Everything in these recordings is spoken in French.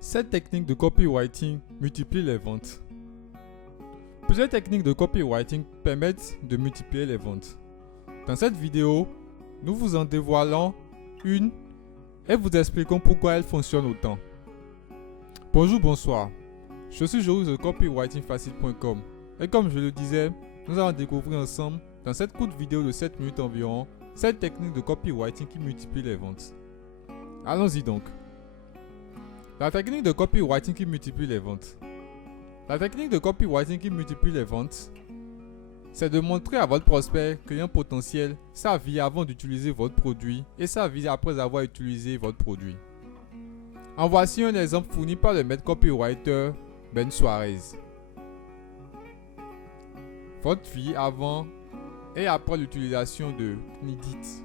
Cette technique de copywriting multiplie les ventes. Plusieurs techniques de copywriting permettent de multiplier les ventes. Dans cette vidéo, nous vous en dévoilons une et vous expliquons pourquoi elle fonctionne autant. Bonjour, bonsoir. Je suis Joris de copywritingfacile.com et comme je le disais, nous allons découvrir ensemble dans cette courte vidéo de 7 minutes environ cette technique de copywriting qui multiplie les ventes. Allons-y donc. La technique de copywriting qui multiplie les ventes. La technique de copywriting qui multiplie les ventes, c'est de montrer à votre prospect client potentiel sa vie avant d'utiliser votre produit et sa vie après avoir utilisé votre produit. En voici un exemple fourni par le maître copywriter Ben Suarez. Votre vie avant et après l'utilisation de Knedit.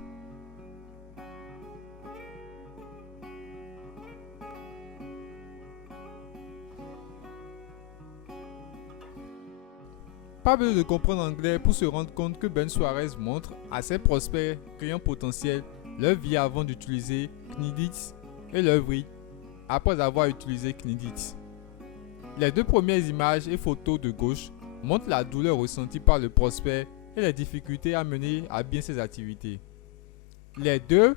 Pas besoin de comprendre anglais pour se rendre compte que Ben Suarez montre à ses prospects clients potentiels leur vie avant d'utiliser Knedit et leur vie après avoir utilisé Knedit. Les deux premières images et photos de gauche montrent la douleur ressentie par le prospect et les difficultés à mener à bien ses activités. Les deux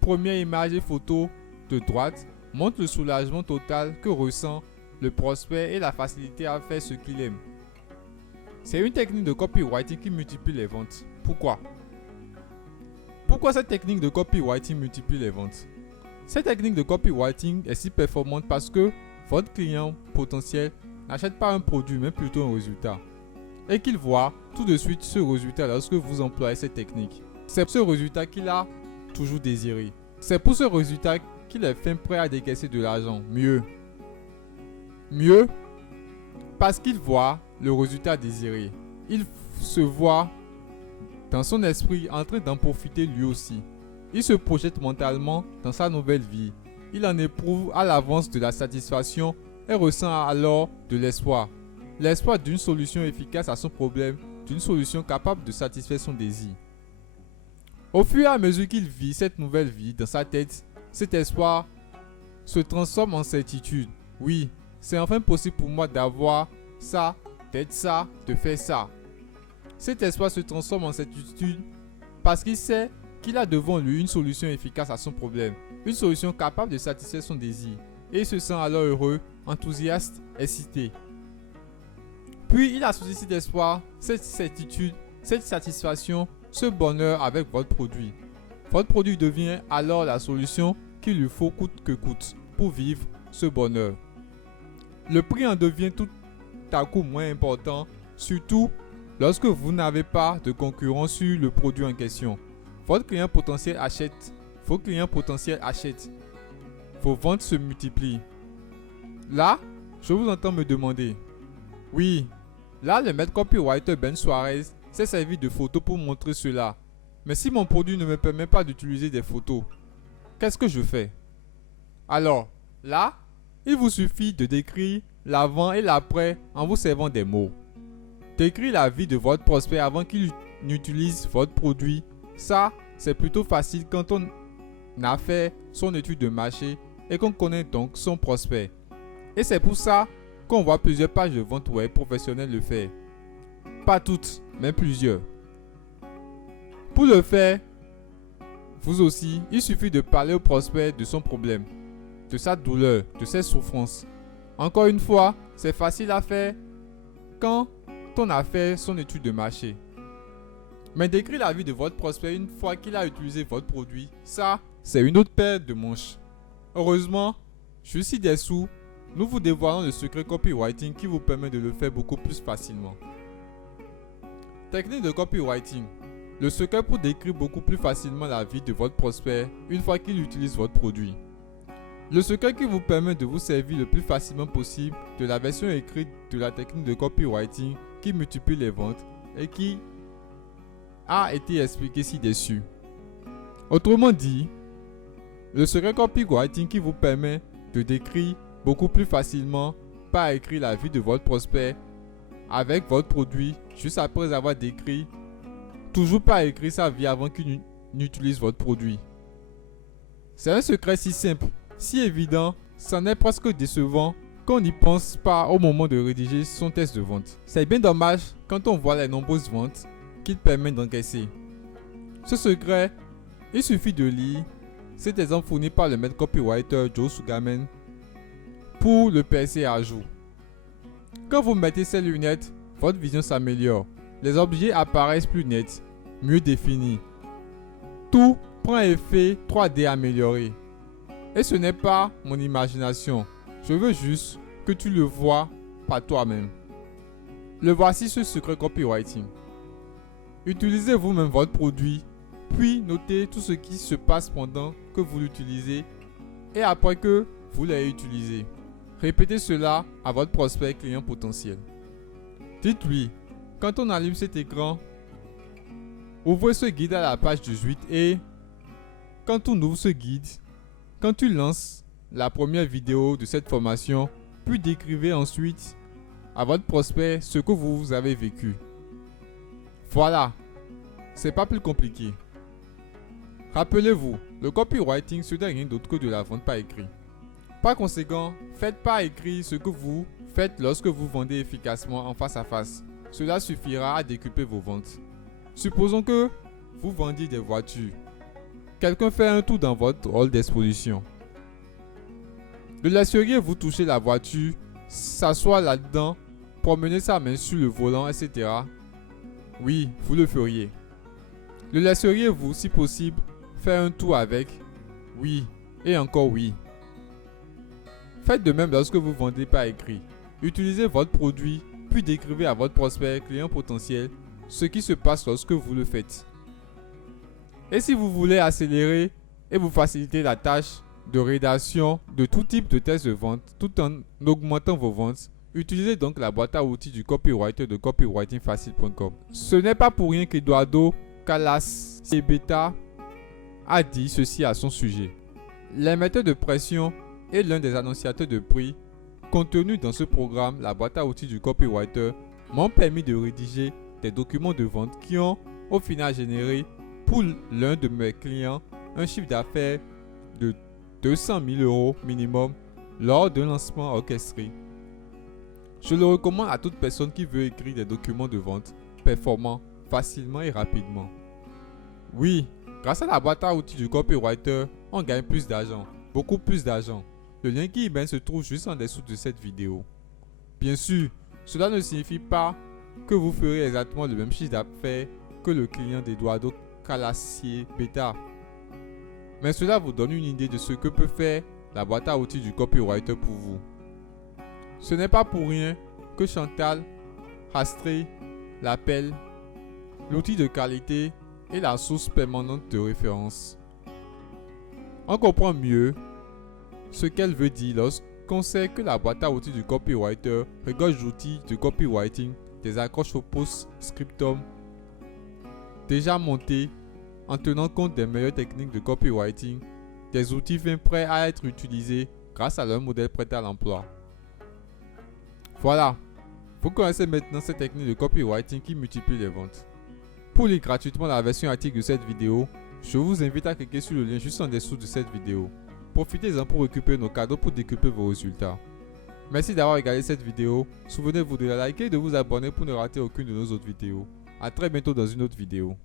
premières images et photos de droite montrent le soulagement total que ressent le prospect et la facilité à faire ce qu'il aime. C'est une technique de copywriting qui multiplie les ventes. Pourquoi? Pourquoi cette technique de copywriting multiplie les ventes? Cette technique de copywriting est si performante parce que votre client potentiel n'achète pas un produit mais plutôt un résultat. Et qu'il voit tout de suite ce résultat lorsque vous employez cette technique. C'est ce résultat qu'il a toujours désiré. C'est pour ce résultat qu'il est fin prêt à décaisser de l'argent. Mieux, parce qu'il voit le résultat désiré. Il se voit dans son esprit en train d'en profiter lui aussi. Il se projette mentalement dans sa nouvelle vie. Il en éprouve à l'avance de la satisfaction et ressent alors de l'espoir. L'espoir d'une solution efficace à son problème, d'une solution capable de satisfaire son désir. Au fur et à mesure qu'il vit cette nouvelle vie dans sa tête, cet espoir se transforme en certitude. Oui, c'est enfin possible pour moi d'avoir ça, d'être ça, de faire ça. Cet espoir se transforme en certitude parce qu'il sait qu'il a devant lui une solution efficace à son problème, une solution capable de satisfaire son désir, et il se sent alors heureux, enthousiaste, excité. Puis il associe cet espoir, cette certitude, cette satisfaction, ce bonheur avec votre produit. Votre produit devient alors la solution qu'il lui faut coûte que coûte pour vivre ce bonheur. Le prix en devient tout à coup moins important, surtout lorsque vous n'avez pas de concurrent sur le produit en question. Votre client potentiel achète, vos clients potentiels achètent, vos ventes se multiplient. Là, je vous entends me demander, oui, là le maître copywriter Ben Suarez s'est servi de photos pour montrer cela. Mais si mon produit ne me permet pas d'utiliser des photos, qu'est-ce que je fais? Alors, là, il vous suffit de décrire l'avant et l'après en vous servant des mots. Décrire la vie de votre prospect avant qu'il n'utilise votre produit, ça, c'est plutôt facile quand on a fait son étude de marché et qu'on connaît donc son prospect. Et c'est pour ça qu'on voit plusieurs pages de vente web professionnelles le faire. Pas toutes, mais plusieurs. Pour le faire, vous aussi, il suffit de parler au prospect de son problème, de sa douleur, de ses souffrances. Encore une fois, c'est facile à faire quand on a fait son étude de marché. Mais décrire la vie de votre prospect une fois qu'il a utilisé votre produit, ça, c'est une autre paire de manches. Heureusement, juste ci-dessous, nous vous dévoilons le secret copywriting qui vous permet de le faire beaucoup plus facilement. Technique de copywriting. Le secret pour décrire beaucoup plus facilement la vie de votre prospect une fois qu'il utilise votre produit. Le secret qui vous permet de vous servir le plus facilement possible de la version écrite de la technique de copywriting qui multiplie les ventes et qui a été expliqué ci-dessus. Autrement dit, le secret copywriting qui vous permet de décrire beaucoup plus facilement par écrit la vie de votre prospect avec votre produit juste après avoir décrit, toujours par écrit sa vie avant qu'il n'utilise votre produit. C'est un secret si simple, si évident, c'en est presque décevant qu'on n'y pense pas au moment de rédiger son test de vente. C'est bien dommage quand on voit les nombreuses ventes qu'il permet d'encaisser. Ce secret, il suffit de lire cet exemple fourni par le maître copywriter Joe Sugarman pour le percer à jour. Quand vous mettez ces lunettes, votre vision s'améliore. Les objets apparaissent plus nets, mieux définis. Tout prend un effet 3D amélioré. Et ce n'est pas mon imagination. Je veux juste que tu le vois par toi-même. Le voici ce secret copywriting. Utilisez vous-même votre produit, puis notez tout ce qui se passe pendant que vous l'utilisez et après que vous l'ayez utilisé. Répétez cela à votre prospect client potentiel. Dites-lui, quand on allume cet écran, ouvrez ce guide à la page 18 et quand on ouvre ce guide, quand tu lances la première vidéo de cette formation, puis décrivez ensuite à votre prospect ce que vous avez vécu. Voilà, c'est pas plus compliqué. Rappelez-vous, le copywriting ce n'est rien d'autre que de la vente par écrit. Par conséquent, faites par écrit ce que vous faites lorsque vous vendez efficacement en face à face. Cela suffira à décupler vos ventes. Supposons que vous vendiez des voitures. Quelqu'un fait un tour dans votre hall d'exposition. Le laisseriez-vous toucher la voiture, s'asseoir là-dedans, promener sa main sur le volant, etc. Oui, vous le feriez. Le laisseriez-vous, si possible, faire un tour avec? Oui, et encore oui. Faites de même lorsque vous vendez par écrit. Utilisez votre produit, puis décrivez à votre prospect client potentiel ce qui se passe lorsque vous le faites. Et si vous voulez accélérer et vous faciliter la tâche de rédaction de tout type de tests de vente tout en augmentant vos ventes, utilisez donc la boîte à outils du copywriter de copywritingfacile.com. Ce n'est pas pour rien qu'Eduardo Calasciebeta a dit ceci à son sujet. Les metteurs de pression et l'un des annonciateurs de prix contenus dans ce programme, la boîte à outils du copywriter, m'ont permis de rédiger des documents de vente qui ont au final généré pour l'un de mes clients un chiffre d'affaires de 200 000 € minimum lors d'un lancement orchestré. Je le recommande à toute personne qui veut écrire des documents de vente performants facilement et rapidement. Oui, grâce à la boîte à outils du copywriter, on gagne plus d'argent, beaucoup plus d'argent. Le lien qui y mène se trouve juste en dessous de cette vidéo. Bien sûr, cela ne signifie pas que vous ferez exactement le même chiffre d'affaires que le client d'Eduardo Calasciebeta. Mais cela vous donne une idée de ce que peut faire la boîte à outils du copywriter pour vous. Ce n'est pas pour rien que Chantal Rastré l'appelle l'outil de qualité et la source permanente de référence. On comprend mieux ce qu'elle veut dire lorsqu'on sait que la boîte à outils du copywriter regorge d'outils de copywriting, des accroches au post-scriptum déjà montés en tenant compte des meilleures techniques de copywriting, des outils fins prêts à être utilisés grâce à leur modèle prêt à l'emploi. Voilà, vous connaissez maintenant cette technique de copywriting qui multiplie les ventes. Pour lire gratuitement la version article de cette vidéo, je vous invite à cliquer sur le lien juste en dessous de cette vidéo. Profitez-en pour récupérer nos cadeaux pour décupler vos résultats. Merci d'avoir regardé cette vidéo. Souvenez-vous de la liker et de vous abonner pour ne rater aucune de nos autres vidéos. A très bientôt dans une autre vidéo.